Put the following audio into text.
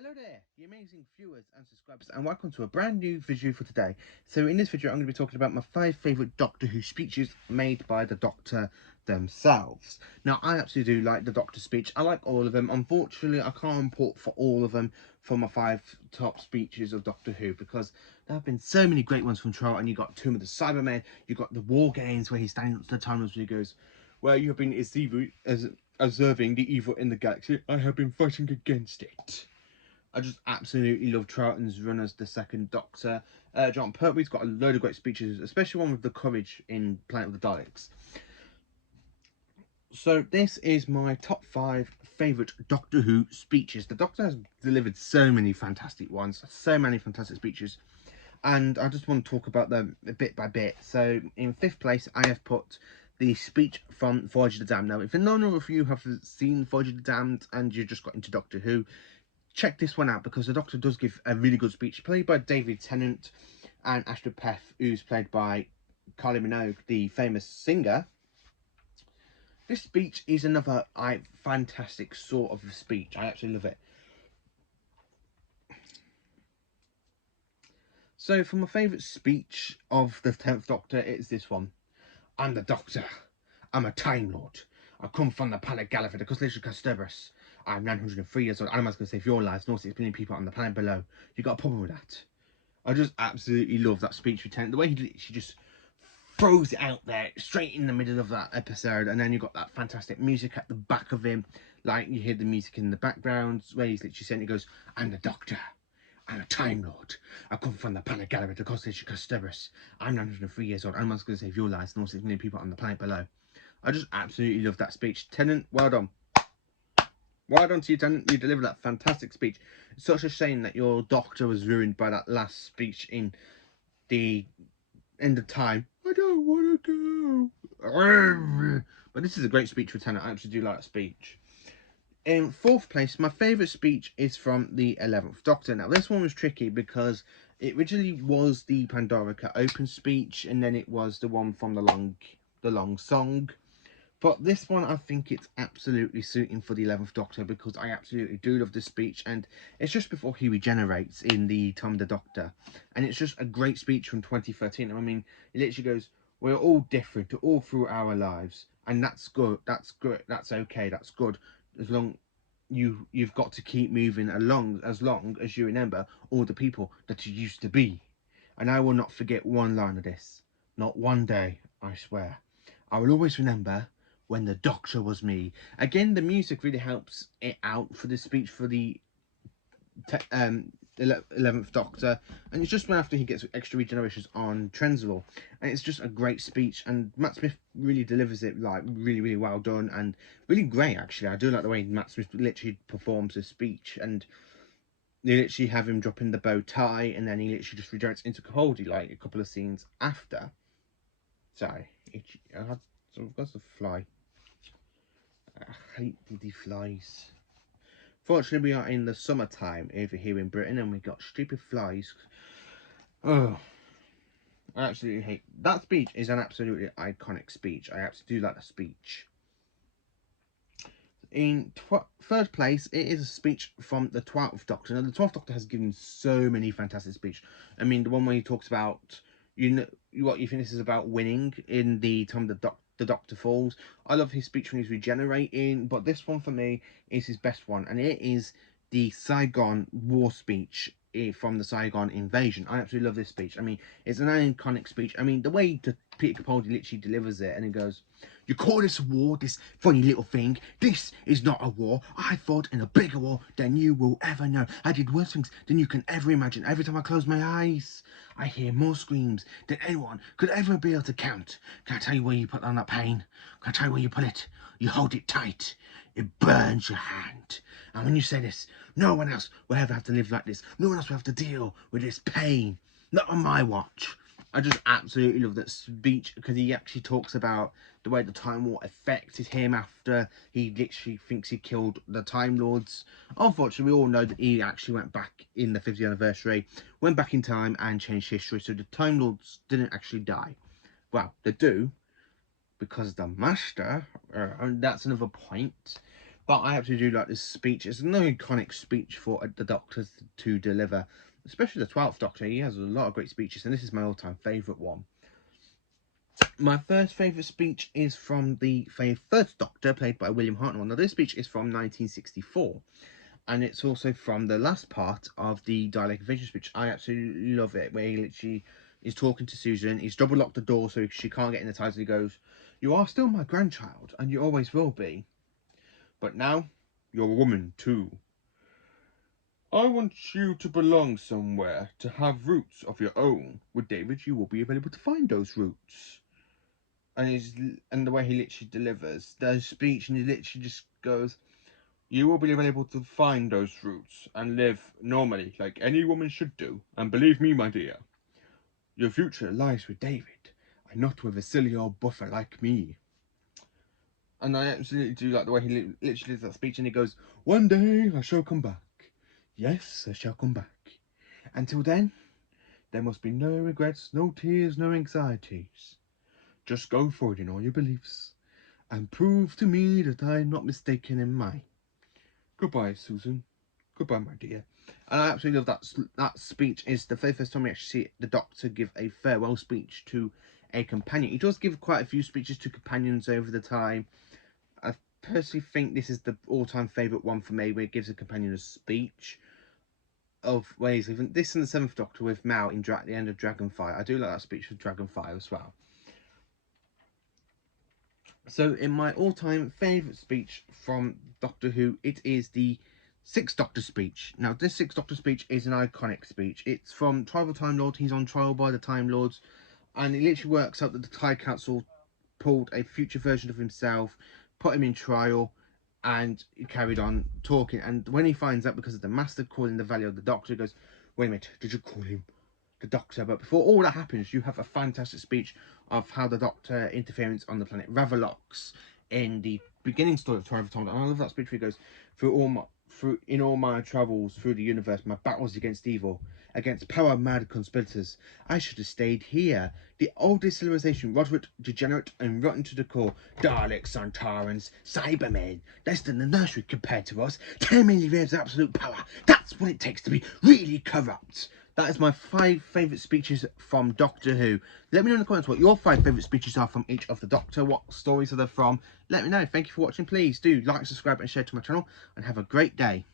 Hello there, you amazing viewers and subscribers, and welcome to a brand new video for today. So in this video I'm going to be talking about my 5 favourite Doctor Who speeches made by the Doctor themselves. Now I absolutely do like the Doctor speech, I like all of them. Unfortunately I can't import for all of them for my 5 top speeches of Doctor Who, because there have been so many great ones from Troughton. You got Tomb of the Cybermen, you got the War Games where he's standing up to the Time Lords where he goes, "Where you have been observing the evil in the galaxy, I have been fighting against it." I just absolutely love Troughton's run as the second Doctor. John Pertwee's got a load of great speeches, especially one with the courage in Planet of the Daleks. So this is my top 5 favourite Doctor Who speeches. The Doctor has delivered so many fantastic ones, so many fantastic speeches, and I just want to talk about them bit by bit. So in 5th place I have put the speech from Voyage of the Damned. Now if none of you have seen Voyage of the Damned and you just got into Doctor Who, check this one out, because the Doctor does give a really good speech, played by David Tennant and Astrid Peff, who's played by Kylie Minogue, the famous singer. This speech is another fantastic sort of speech. I actually love it. So for my favourite speech of the 10th Doctor, it's this one. "I'm the Doctor. I'm a Time Lord. I come from the planet Gallifrey, the constellation Kasterborous. I'm 903 years old. I'm going to save your lives and all 6 billion people on the planet below. You got a problem with that?" I just absolutely love that speech with Tennant. The way she just throws it out there straight in the middle of that episode, and then you've got that fantastic music at the back of him. Like, you hear the music in the background where he's literally saying, he goes, "I'm the Doctor. I'm a Time Lord. I come from the planet Gallifrey, the constellation Kasterborous. I'm 903 years old. I'm going to save your lives and all 6 million people on the planet below." I just absolutely love that speech. Tennant, well done. Well done to you, Tennant. You delivered that fantastic speech. It's such a shame that your Doctor was ruined by that last speech in the end of time. "I don't want to go." But this is a great speech for Tennant. I actually do like that speech. In 4th place, my favourite speech is from the 11th Doctor. Now, this one was tricky because it originally was the Pandorica Open speech, and then it was the one from the long song. But this one, I think it's absolutely suiting for the 11th Doctor, because I absolutely do love this speech, and it's just before he regenerates in the Time of the Doctor. And it's just a great speech from 2013. I mean, it literally goes, "We're all different all through our lives, and that's good, that's good, that's okay, that's good, as long you've got to keep moving along as long as you remember all the people that you used to be. And I will not forget one line of this. Not one day, I swear. I will always remember when the Doctor was me." Again, the music really helps it out for the speech for the 11th Doctor, and it's just after he gets extra regenerations on Trenzalore, and it's just a great speech, and Matt Smith really delivers it, like, really, really well done, and really great, actually. I do like the way Matt Smith literally performs his speech, and they literally have him dropping the bow tie, and then he literally just regenerates into Capaldi, like, a couple of scenes after. Sorry, I've got a fly. I hate the flies. Fortunately, we are in the summertime over here in Britain, and we got stupid flies. Oh, I absolutely hate that speech. Is an absolutely iconic speech. I absolutely do like the speech. In 3rd place, it is a speech from the 12th Doctor. Now, the 12th Doctor has given so many fantastic speeches. I mean, the one where he talks about, what you think this is about winning in the time the Doctor falls. I love his speech when he's regenerating, but this one for me is his best one, and it is the Saigon War speech from the Saigon invasion. I absolutely love this speech. I mean, it's an iconic speech. I mean, the way Peter Capaldi literally delivers it, and he goes, "You call this a war, this funny little thing? This is not a war. I fought in a bigger war than you will ever know. I did worse things than you can ever imagine. Every time I close my eyes, I hear more screams than anyone could ever be able to count. Can I tell you where you put on that pain? Can I tell you where you put it? You hold it tight. It burns your hand. And when you say this, no one else will ever have to live like this. No one else will have to deal with this pain. Not on my watch." I just absolutely love that speech, because he actually talks about the way the Time War affected him after he literally thinks he killed the Time Lords. Unfortunately, we all know that he actually went back in the 50th anniversary, went back in time and changed history, so the Time Lords didn't actually die. Well, they do, because the Master, and that's another point. But I absolutely do like this speech. It's an iconic speech for the Doctor to deliver, especially the 12th Doctor. He has a lot of great speeches, and this is my all-time favourite one. My first favourite speech is from the first Doctor, played by William Hartnell. Now, this speech is from 1964, and it's also from the last part of the Dalek Invasion speech. I absolutely love it, where he literally is talking to Susan. He's double locked the door so she can't get in the title. He goes, "You are still my grandchild, and you always will be. But now, you're a woman too. I want you to belong somewhere, to have roots of your own. With David, you will be able to find those roots." And the way he literally delivers the speech, and he literally just goes, "You will be able to find those roots and live normally, like any woman should do. And believe me, my dear, your future lies with David, and not with a silly old buffer like me." And I absolutely do like the way he literally does that speech, and he goes, "One day I shall come back. Yes, I shall come back. Until then, there must be no regrets, no tears, no anxieties. Just go forward in all your beliefs, and prove to me that I'm not mistaken in mine. Goodbye, Susan. Goodbye, my dear." And I absolutely love that speech. Is the very first time we actually see the Doctor give a farewell speech to a companion. He does give quite a few speeches to companions over the time. I personally think this is the all-time favourite one for me, where he gives a companion a speech of ways. Even this and the Seventh Doctor with Mal in the end of Dragonfire. I do like that speech with Dragonfire as well. So in my all-time favourite speech from Doctor Who, it is the Sixth Doctor speech. Now, this Sixth Doctor speech is an iconic speech. It's from Trial of the Time Lord. He's on trial by the Time Lords, and it literally works out that the TIE Council pulled a future version of himself, put him in trial, and he carried on talking. And when he finds out, because of the Master calling the value of the Doctor, he goes, "Wait a minute, did you call him the Doctor?" But before all that happens, you have a fantastic speech of how the Doctor interference on the planet Ravalox in the beginning story of Twilight of Time. And I love that speech where he goes, in all my travels through the universe, my battles against evil, against power-mad conspirators, I should have stayed here. The oldest civilization, rotted, degenerate, and rotten to the core. Daleks, Santarans, Cybermen, less than the nursery compared to us. 10 million years of absolute power. That's what it takes to be really corrupt. That is my 5 favourite speeches from Doctor Who. Let me know in the comments what your 5 favourite speeches are from each of the Doctor. What stories are they from? Let me know. Thank you for watching. Please do like, subscribe and share to my channel. And have a great day.